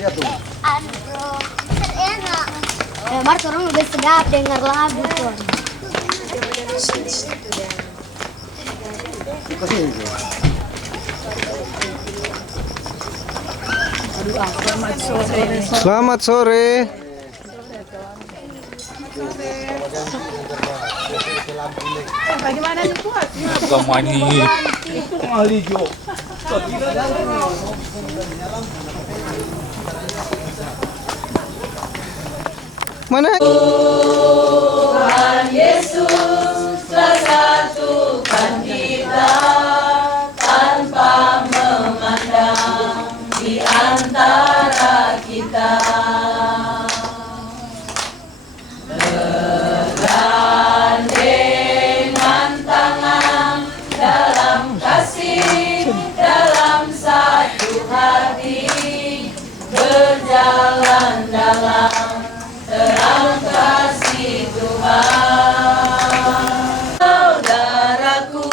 Lihat tuh. Enak. Mark orang lebih sedap dengar lagu tuh. Selamat sore. Bagaimana nih kuat? Mana? Tuhan Yesus telah satukan kita tanpa memandang di antara kita. Bergandengan tangan dalam kasih, dalam satu hati, berjalan dalam terang kasih Tuhan. Saudaraku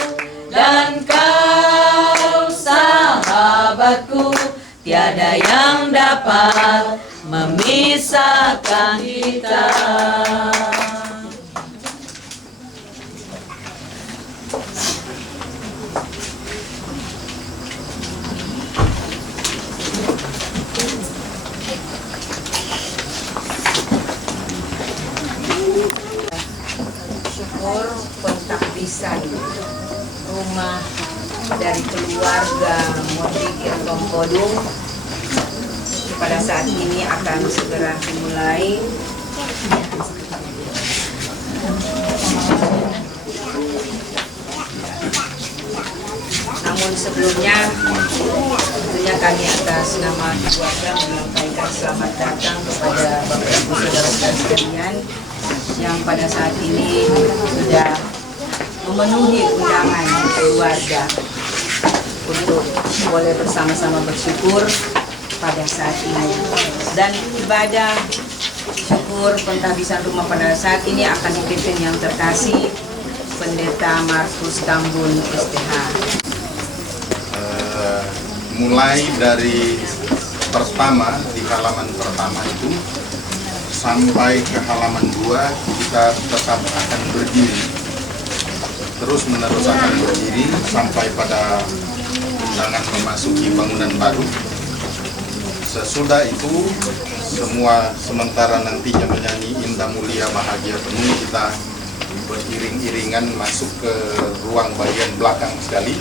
dan kau sahabatku, tiada yang dapat memisahkan kita. Syukur pentakbisan rumah dari keluarga Modrik Tongkodung pada saat ini akan segera dimulai. Namun sebelumnya tentunya kami atas nama keluarga menyampaikan selamat datang kepada Bapak Ibu Saudara-saudara sekalian yang pada saat ini sudah memenuhi undangan keluarga untuk boleh bersama-sama bersyukur pada saat ini. Dan ibadah syukur pentahbisan rumah pada saat ini akan dipimpin yang terkasih Pendeta Markus Tambun STH. Mulai dari pertama di halaman pertama itu sampai ke halaman 2 kita tetap akan berdiri, terus menerus akan berdiri sampai pada undangan memasuki bangunan baru. Sesudah itu semua sementara nantinya menyanyi Indah Mulia Bahagia Penuh, kita beriring-iringan masuk ke ruang bagian belakang sekali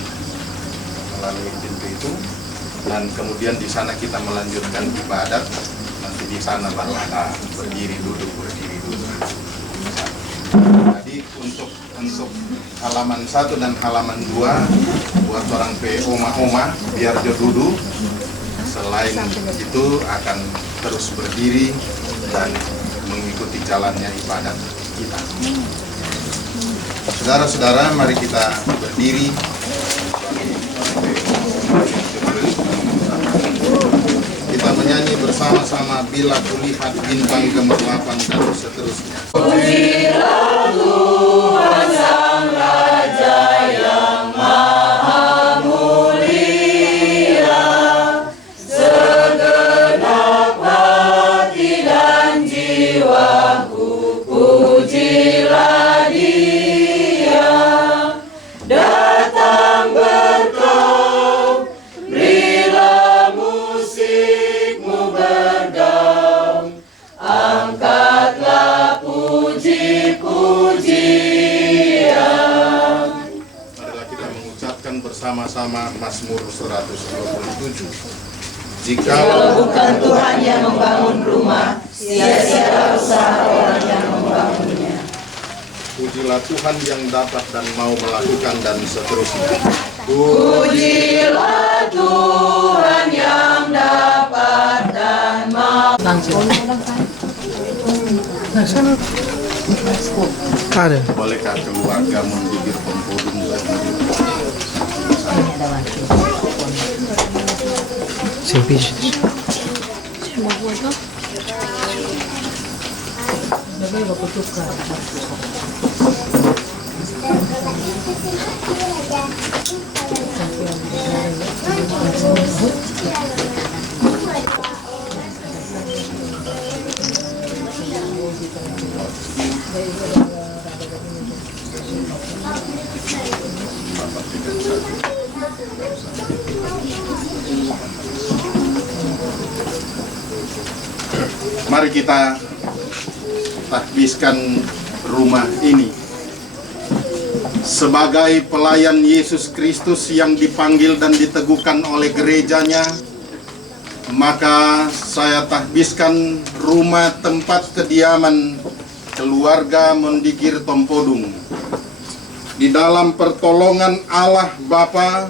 melalui pintu itu, dan kemudian di sana kita melanjutkan ibadat. Nanti di sana baru ada berdiri duduk. Jadi untuk halaman 1 dan halaman 2 buat orang oma biar dia duduk. Selain itu akan terus berdiri dan mengikuti jalannya ibadat kita. Saudara-saudara, mari kita berdiri. Kita menyanyi bersama-sama Bila Kulihat Bintang Gemerlapan dan seterusnya. Pujilah Tuhan Sang Raja yang Maha Mulia, segenap hati dan jiwaku pujilah Dia. Datang berkau, berilah musikmu bergaung, angkatlah puji-pujian. Marilah kita mengucapkan bersama-sama Mazmur 127. Jika bukan Tuhan yang membangun rumah, sia-sia usaha orang yang membangunnya. pujilah Tuhan yang dapat dan mau melakukan dan seterusnya. Pujilah Tuhan yang dapat dan mau. Ada. Bolehkah keluarga menjibir pempudung berdiri? Simpis. Mari kita takbiskan rumah ini sebagai pelayan Yesus Kristus yang dipanggil dan diteguhkan oleh gerejanya. Maka saya takbiskan rumah tempat kediaman keluarga Mondigir Tompodung di dalam pertolongan Allah Bapa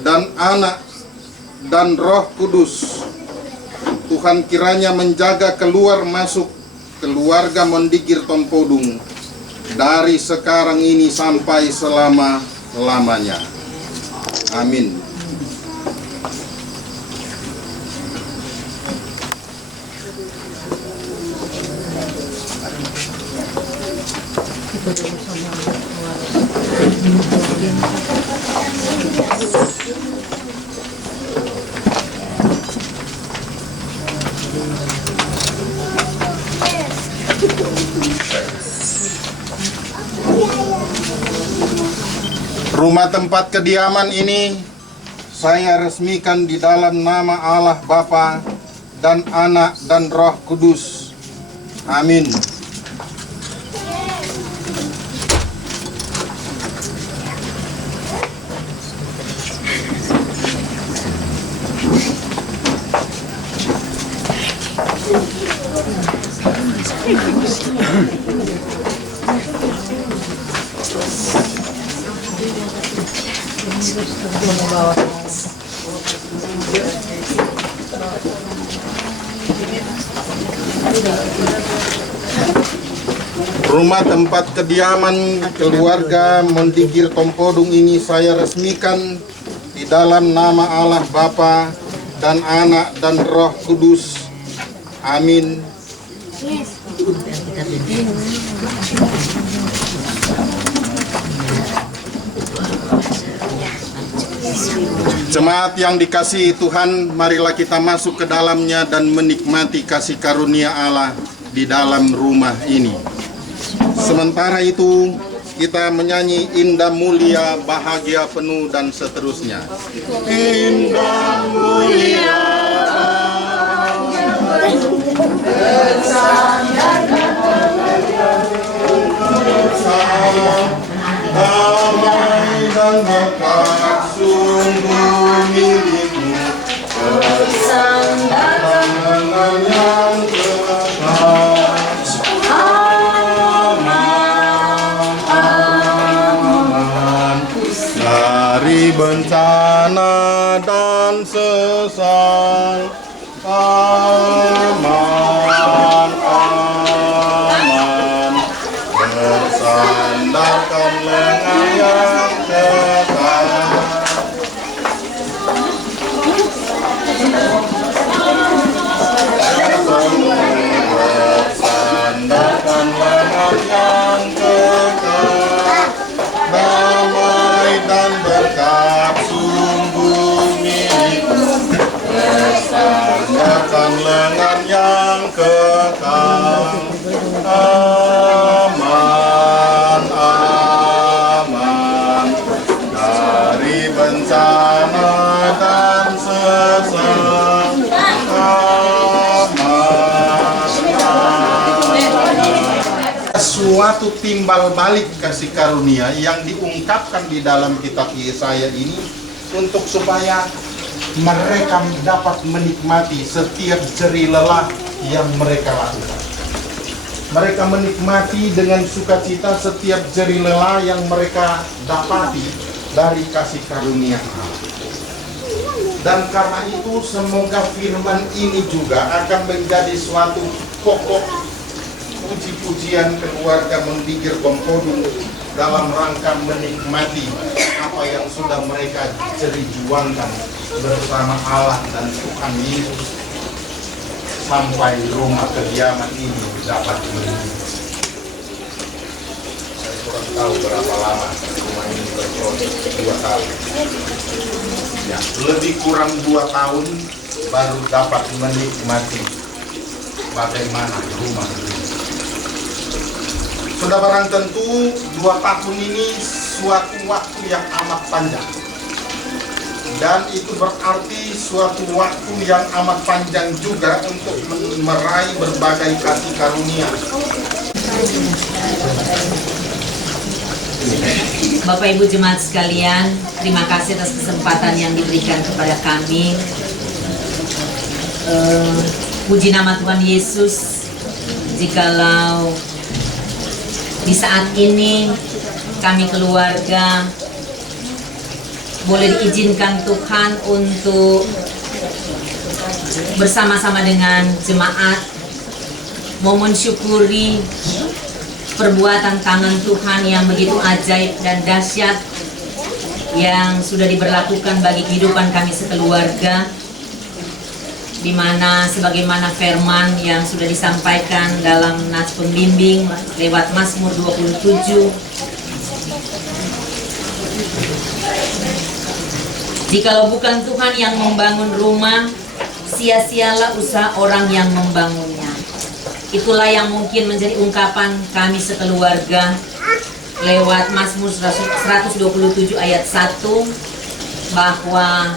dan Anak dan Roh Kudus. Tuhan kiranya menjaga keluar masuk keluarga Mondigir Tompodung dari sekarang ini sampai selama-lamanya. Amin. Rumah tempat kediaman ini saya resmikan di dalam nama Allah Bapa dan Anak dan Roh Kudus. Amin. Rumah tempat kediaman keluarga Mondigir Tompodung ini saya resmikan di dalam nama Allah Bapa dan Anak dan Roh Kudus. Amin. Jemaat yang dikasihi Tuhan, marilah kita masuk ke dalamnya dan menikmati kasih karunia Allah di dalam rumah ini. Sementara itu, kita menyanyi indah mulia, bahagia penuh, dan seterusnya. Indah mulia, damai dan berkat sungguh milikmu, kesandaran yang kekal. Dari bencana dan sesal, aman, aman, bersandarkan lengan yang kekal. Bersandarkan lengan yang kekal, damai dan berkat sungguh milikmu, bersandarkan lengan yang kekal, aman, aman, dari bencana dan sesal, aman, suatu timbal balik kasih karunia yang diungkapkan di dalam kitab Yesaya ini untuk supaya mereka dapat menikmati setiap jerih lelah yang mereka lakukan. Mereka menikmati dengan sukacita setiap jerih lelah yang mereka dapati dari kasih karunia Allah. Dan karena itu semoga firman ini juga akan menjadi suatu pokok puji-pujian keluarga Mondigir Tompodung dalam rangka menikmati apa yang sudah mereka jerih juangkan bersama Allah dan Tuhan Yesus sampai rumah kediaman ini dapat menuju. Saya kurang tahu berapa lama rumah ini berproses, 2 tahun. Ya, lebih kurang 2 tahun baru dapat menikmati bagaimana rumah ini. Sudah barang tentu 2 tahun ini suatu waktu yang amat panjang. Dan itu berarti suatu waktu yang amat panjang juga untuk meraih berbagai kasih karunia. Bapak Ibu jemaat sekalian, terima kasih atas kesempatan yang diberikan kepada kami. Puji nama Tuhan Yesus, jikalau di saat ini kami keluarga boleh diizinkan Tuhan untuk bersama-sama dengan jemaat mau mensyukuri perbuatan tangan Tuhan yang begitu ajaib dan dahsyat yang sudah diberlakukan bagi kehidupan kami sekeluarga, di mana sebagaimana firman yang sudah disampaikan dalam nas pembimbing lewat Mazmur 27, jikalau bukan Tuhan yang membangun rumah, sia-sialah usaha orang yang membangunnya. Itulah yang mungkin menjadi ungkapan kami sekeluarga lewat Mazmur 127 ayat 1, bahwa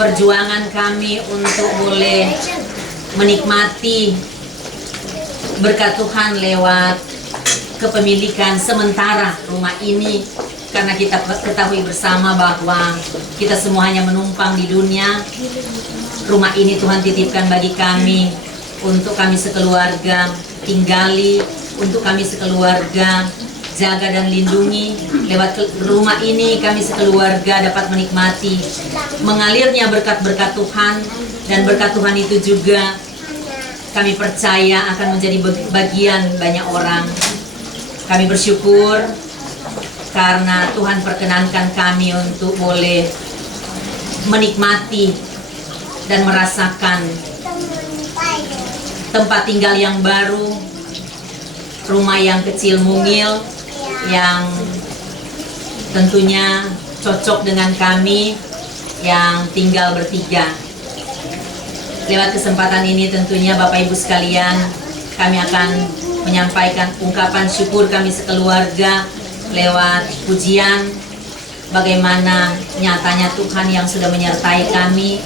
perjuangan kami untuk boleh menikmati berkat Tuhan lewat kepemilikan sementara rumah ini, karena kita ketahui bersama bahwa kita semua hanya menumpang di dunia. Rumah ini Tuhan titipkan bagi kami untuk kami sekeluarga tinggali, untuk kami sekeluarga jaga dan lindungi. Lewat rumah ini kami sekeluarga dapat menikmati mengalirnya berkat-berkat Tuhan, dan berkat Tuhan itu juga kami percaya akan menjadi bagian banyak orang. Kami bersyukur karena Tuhan perkenankan kami untuk boleh menikmati dan merasakan tempat tinggal yang baru, rumah yang kecil mungil yang tentunya cocok dengan kami yang tinggal bertiga. Lewat kesempatan ini tentunya Bapak Ibu sekalian, kami akan menyampaikan ungkapan syukur kami sekeluarga lewat pujian, bagaimana nyatanya Tuhan yang sudah menyertai kami.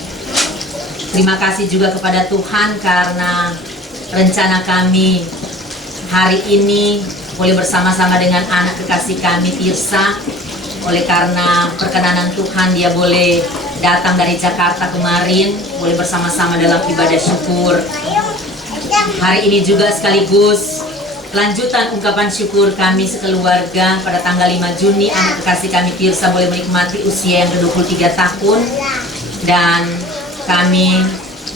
Terima kasih juga kepada Tuhan karena rencana kami hari ini boleh bersama-sama dengan anak kekasih kami Tirsa. Oleh karena perkenanan Tuhan, dia boleh datang dari Jakarta kemarin, boleh bersama-sama dalam ibadah syukur. Hari ini juga sekaligus lanjutan ungkapan syukur kami sekeluarga pada tanggal 5 Juni anak kekasih kami Tirsa boleh menikmati usia yang ke-23 tahun, dan kami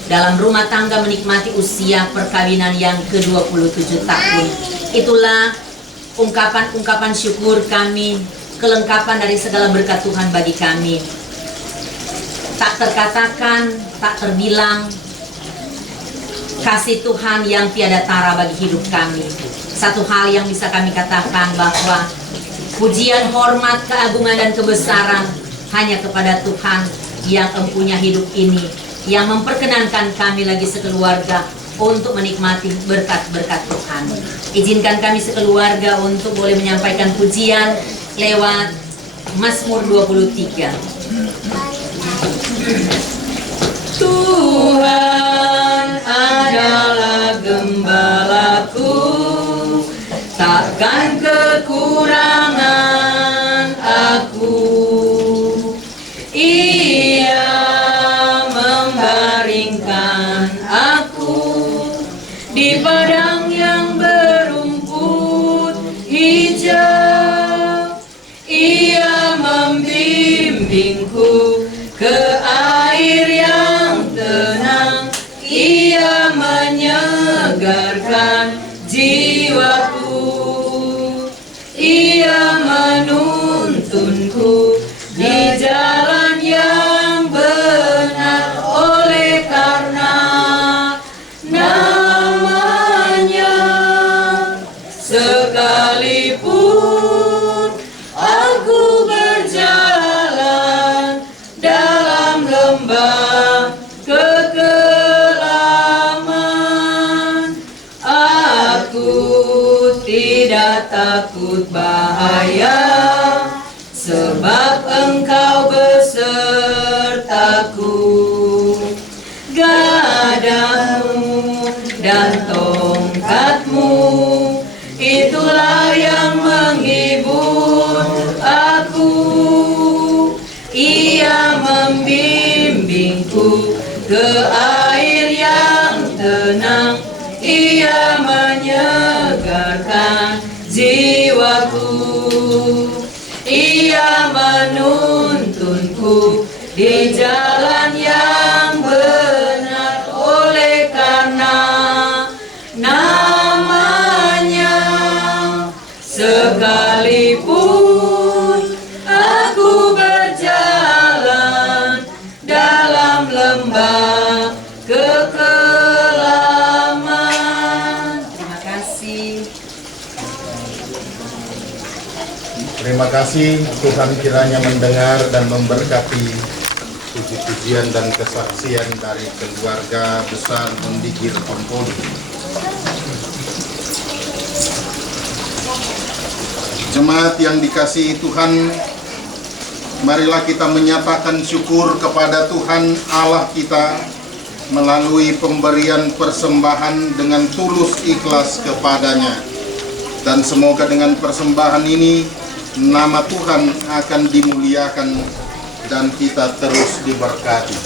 dalam rumah tangga menikmati usia perkawinan yang ke-27 tahun. Itulah ungkapan-ungkapan syukur kami, kelengkapan dari segala berkat Tuhan bagi kami. Tak terkatakan, tak terbilang kasih Tuhan yang tiada tara bagi hidup kami. Satu hal yang bisa kami katakan bahwa pujian, hormat, keagungan dan kebesaran hanya kepada Tuhan yang empunya hidup ini, yang memperkenankan kami lagi sekeluarga untuk menikmati berkat-berkat Tuhan. Izinkan kami sekeluarga untuk boleh menyampaikan pujian lewat Mazmur 23. Tuhan adalah gembalaku, takkan kekurangan aku. Ia membaringkan aku di padang yang berumput hijau. Ia membimbingku ke air yang tenang. Ia menyegarkan jiwaku. Ia menuntunku di jalan yang benar, oleh karena namanya. Sekalipun aku berjalan dalam lembah kekelaman, aku tidak takut bahaya. menuntunku ke air yang tenang. Ia menyegarkan jiwaku. Ia menuntunku di jalan yang benar, oleh karena namanya. Sekalipun aku berjalan dalam lembah kekelaman. Terima kasih. Terima kasih, Tuhan kiranya mendengar dan memberkati puji-pujian dan kesaksian dari keluarga besar Mendikir Ompoli. Jemaat yang dikasihi Tuhan, marilah kita menyatakan syukur kepada Tuhan Allah kita melalui pemberian persembahan dengan tulus ikhlas kepadanya. Dan semoga dengan persembahan ini nama Tuhan akan dimuliakan dan kita terus diberkati.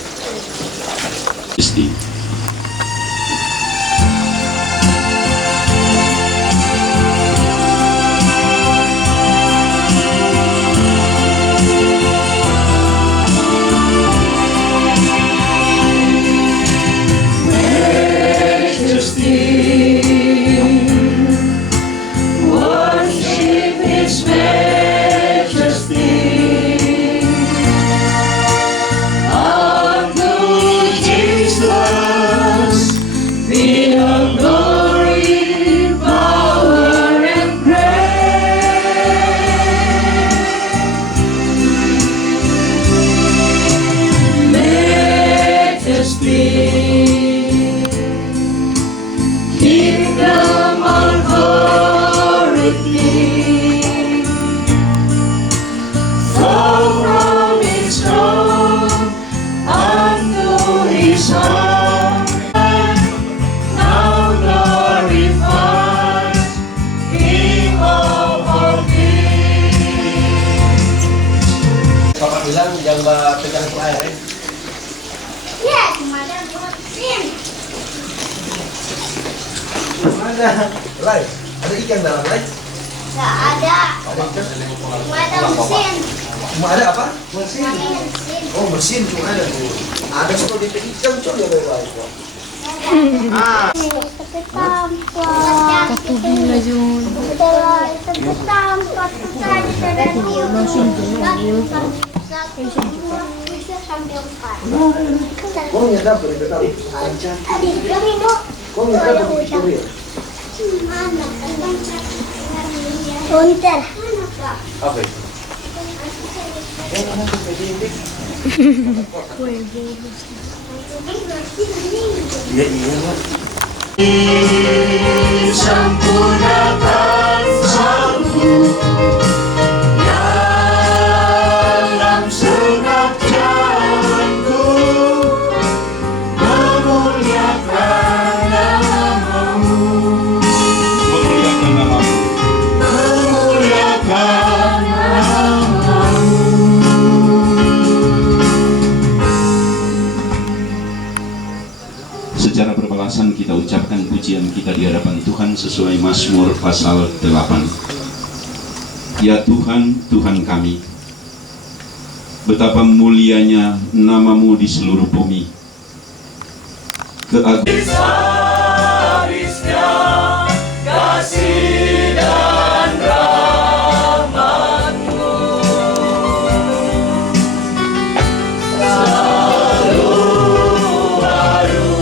Bapak bilang jangan pegang ke air ya? Iya, cuma ada buat mesin. Ada, Lai. Ada ikan dalam Lai? Nggak ada. Ada ikan? Cuma ada mesin. Cuma ada apa? Mesin. Mesin. Oh mesin cuma ada tuh. Ada satu di ikan coba dari Lai. Tapi tampak. Satu bila Jun. Setelah itu tampak saja dari langsung sampai 4. Kau nyadap berita tahu? Aja. Adik kami mau. Kau nyadap berita tahu? Mana? Unter. Apa itu? Iya iya lah. Sempurnakan salku dalam segenap jalanku, memuliakan namamu, memuliakan namamu. Secara berbalasan kita ucapkan pujian kita di hadapan Tuhan sesuai Mazmur pasal 8. Ya Tuhan, Tuhan kami, betapa mulianya namamu di seluruh bumi. Kasih dan rahmatmu selalu baru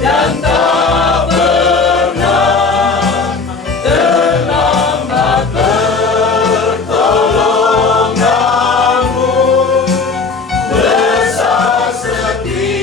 dan tak pernah terlambat pertolonganmu, besar setiamu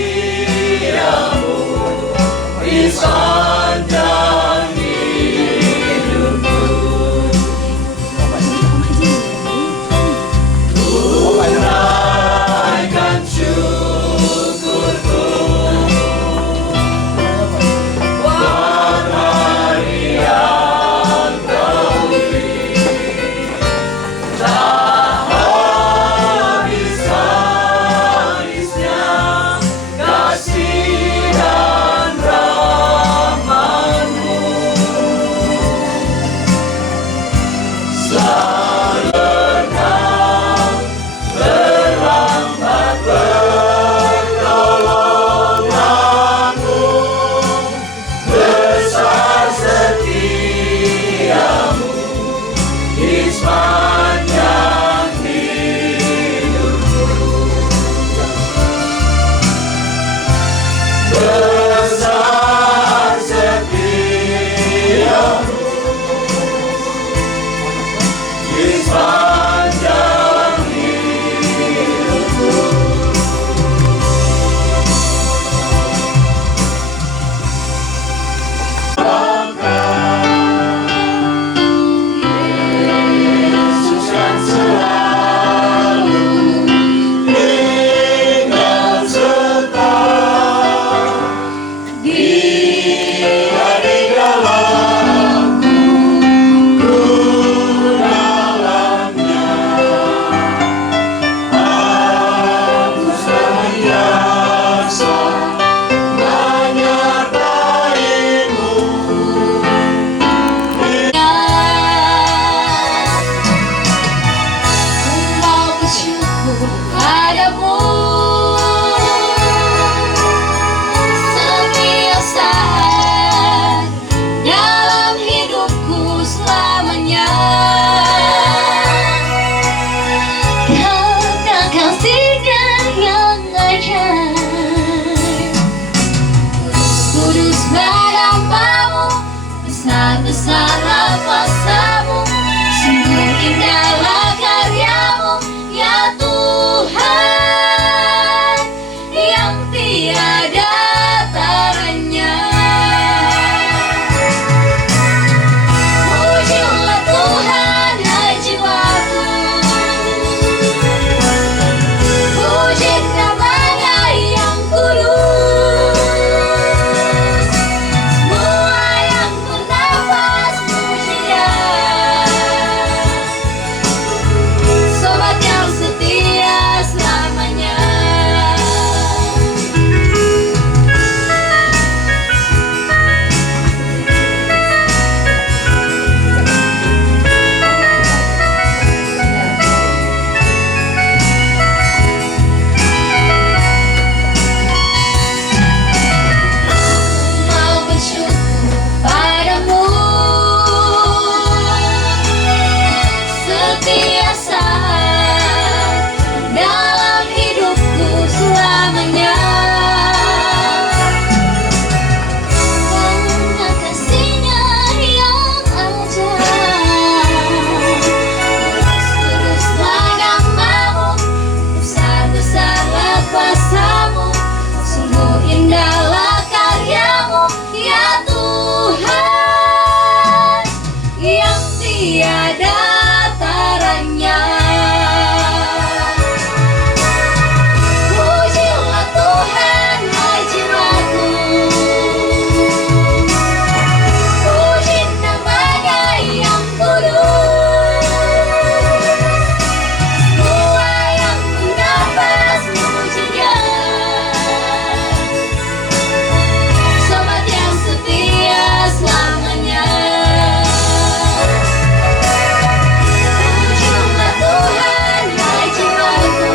Karena kasih-Nya yang ajaib, kudus namamu, besar-besarlah kuasa-Mu, sungguh indahlah karya-Mu, ya Tuhan, yang tiada taranya. Pujilah Tuhan, hai jiwaku, puji nama-Nya yang kudus. Semua yang bernafas puji Dia, sobat yang setia selamanya. Mau bersyukur padamu setiap saat dalam hidupku selamanya. Karena kasih-Nya yang ajaib, kuduslah namamu, besar-besarlah kuasa-Mu, sungguh indahlah karya-Mu, ya Tuhan, yang tiada taranya. Pujilah Tuhan, hai jiwaku, puji nama-Nya yang kudus. Semua yang bernafas puji Dia, sobat yang setia selamanya. Pujilah Tuhan, hai jiwaku,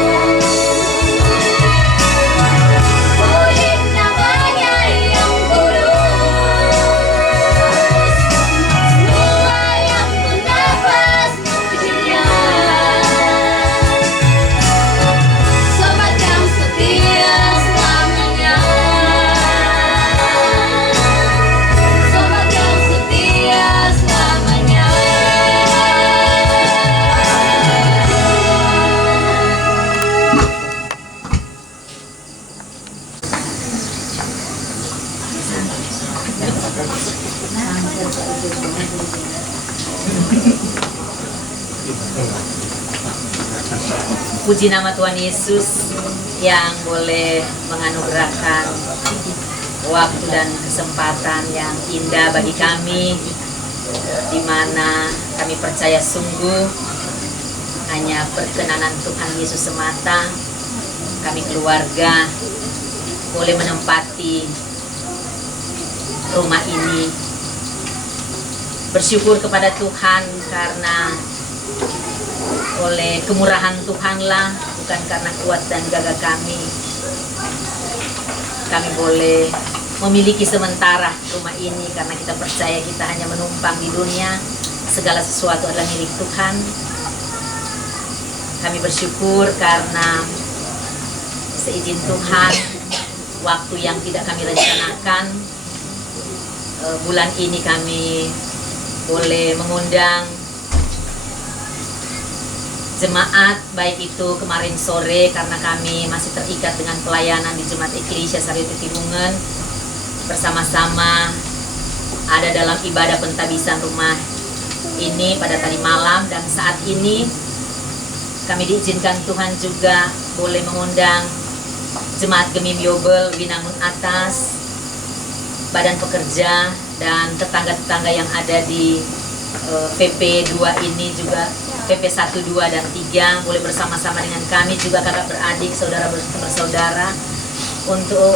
puji nama-Nya yang kudus. Semua yang bernafas puji Dia, sobat yang setia selamanya. Sobat yang setia selamanya. Puji nama Tuhan Yesus yang boleh menganugerahkan waktu dan kesempatan yang indah bagi kami, di mana kami percaya sungguh hanya perkenanan Tuhan Yesus semata kami keluarga boleh menempati rumah ini. Bersyukur kepada Tuhan karena oleh kemurahan Tuhanlah, bukan karena kuat dan gagah kami boleh memiliki sementara rumah ini, karena kita percaya kita hanya menumpang di dunia, segala sesuatu adalah milik Tuhan. Kami bersyukur karena seizin Tuhan, waktu yang tidak kami rencanakan, bulan ini kami boleh mengundang jemaat, baik itu kemarin sore karena kami masih terikat dengan pelayanan di Jemaat Eklesia Sarjito Tidungan, bersama-sama ada dalam ibadah pentabisan rumah ini pada tadi malam, dan saat ini kami diizinkan Tuhan juga boleh mengundang Jemaat Gemim Yobel Winangun Atas, badan pekerja, dan tetangga-tetangga yang ada di PP 2 ini juga, PP 1, 2, dan 3 boleh bersama-sama dengan kami juga, kakak beradik, saudara bersaudara, untuk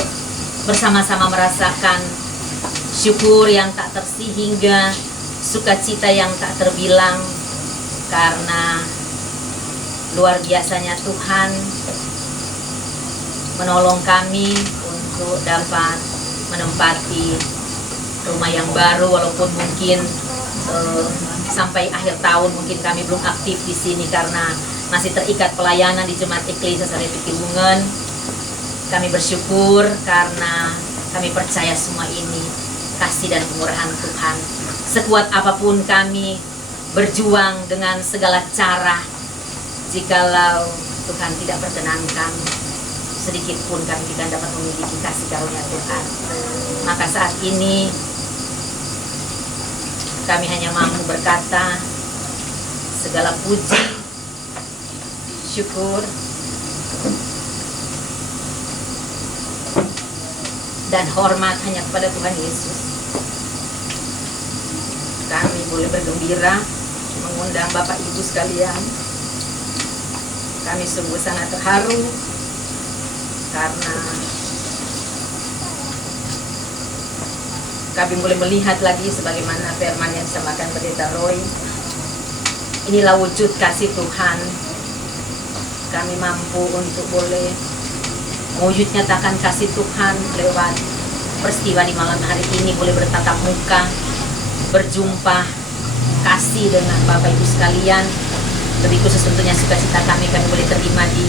bersama-sama merasakan syukur yang tak tersihingga, sukacita yang tak terbilang, karena luar biasanya Tuhan menolong kami untuk dapat menempati rumah yang baru, walaupun mungkin sampai akhir tahun mungkin kami belum aktif di sini karena masih terikat pelayanan di Jemaat Eklesia Sari Pikiwungan. Kami bersyukur karena kami percaya semua ini kasih dan kemurahan Tuhan. Sekuat apapun kami berjuang dengan segala cara, jikalau Tuhan tidak perkenankan, sedikit pun kami tidak dapat memiliki kasih karunia Tuhan. Maka saat ini kami hanya mampu berkata segala puji, syukur, dan hormat hanya kepada Tuhan Yesus. Kami boleh bergembira mengundang Bapak Ibu sekalian. Kami sungguh sangat terharu karena kami boleh melihat lagi sebagaimana firman yang disamakan Pendeta Roy. Inilah wujud kasih Tuhan. Kami mampu untuk boleh mewujud nyatakan kasih Tuhan lewat peristiwa di malam hari ini, boleh bertatap muka, berjumpa kasih dengan Bapak Ibu sekalian. Lebih khusus tentunya sukacita kami boleh terima di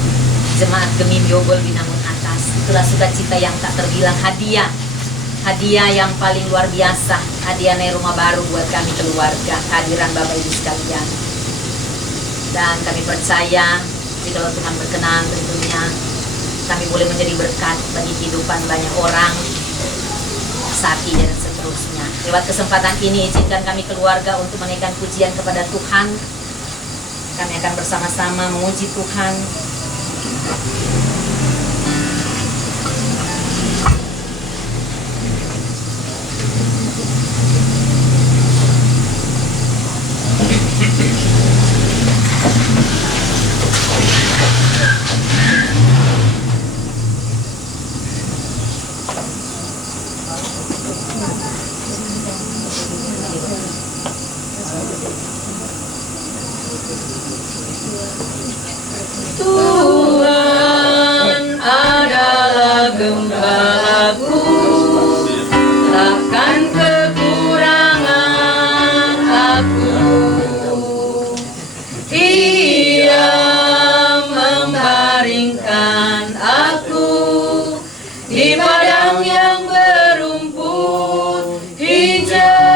Jemaat Gemim Yogol Binangun Atas. Itulah sukacita yang tak terbilang, hadiah yang paling luar biasa, hadiah dari rumah baru buat kami keluarga, kehadiran Bapak Ibu sekalian. Dan kami percaya jika Tuhan berkenan tentunya kami boleh menjadi berkat bagi kehidupan banyak orang, saksi dan seterusnya. Lewat kesempatan ini izinkan kami keluarga untuk menaikkan pujian kepada Tuhan. Kami akan bersama-sama memuji Tuhan. Tuhan adalah gembalaku, takkan kekurangan aku. Ia membaringkan aku di padang yang berumput hijau.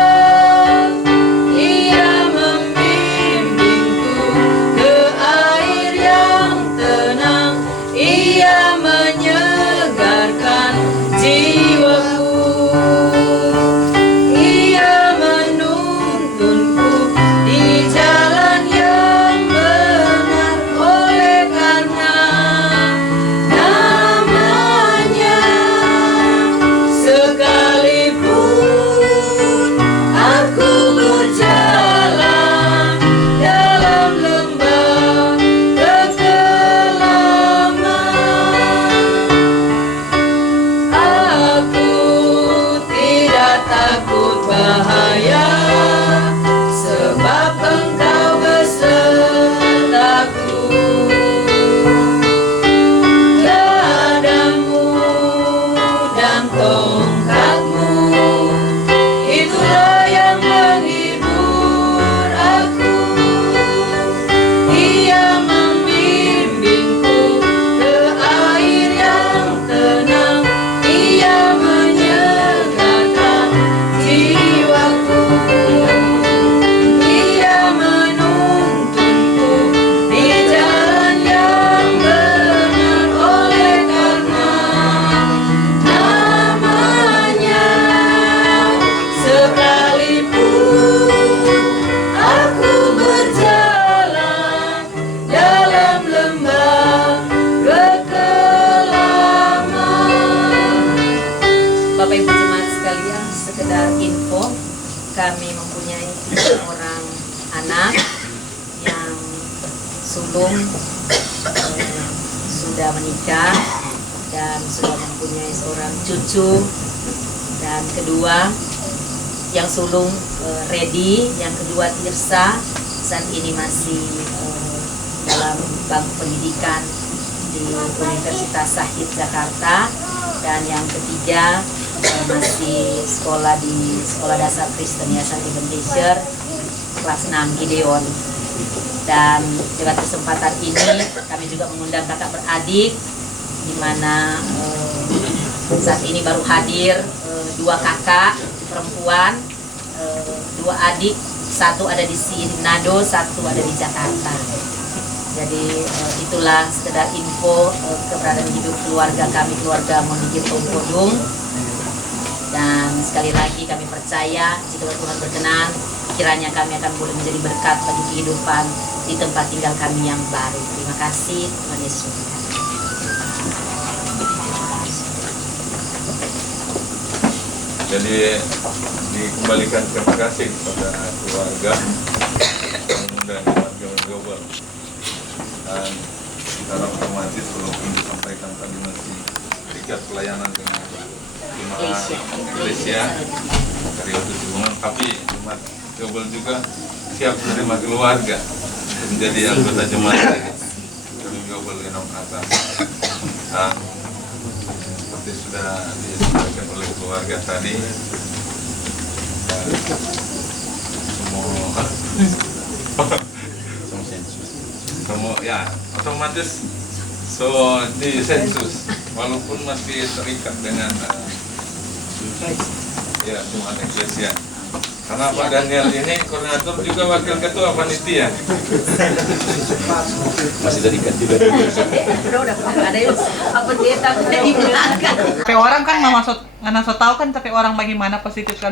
Kami mempunyai 3 orang anak yang sulung sudah menikah dan sudah mempunyai seorang cucu, dan kedua yang sulung ready, yang kedua Tirsa saat ini masih dalam bangku pendidikan di Universitas Sahid Jakarta, dan yang ketiga masih sekolah di Sekolah Dasar Kristen Yayasan Adventist kelas 6 Gideon. Dan lewat kesempatan ini kami juga mengundang kakak beradik, di mana saat ini baru hadir 2 kakak perempuan, 2 adik, 1 ada di Sinado, 1 ada di Jakarta. Jadi itulah sekedar info keberadaan hidup keluarga kami, keluarga Mondigir Tongkodung. Dan sekali lagi kami percaya jika Tuhan berkenan, kiranya kami akan boleh menjadi berkat bagi kehidupan di tempat tinggal kami yang baru. Terima kasih, Tuhan Yesus memberkati. Jadi dikembalikan terima kasih kepada keluarga dan teman-teman global. Dan secara otomatis walaupun disampaikan tadi masih tingkat pelayanan dengan jemaat Indonesia dari waktu hubungan, tapi jemaat global juga siap menerima keluarga menjadi anggota jemaat dari global Genom Atas. Nah, seperti sudah disampaikan oleh keluarga tadi, semua ya otomatis di sensus walaupun masih terikat dengan ya Tuhan Eklesia, karena Pak Daniel ini koordinator juga wakil ketua panitia Masih terikat juga. Ada yang pendeta di belakang. Tapi orang kan nggak tahu kan, tapi orang bagaimana positif sekali.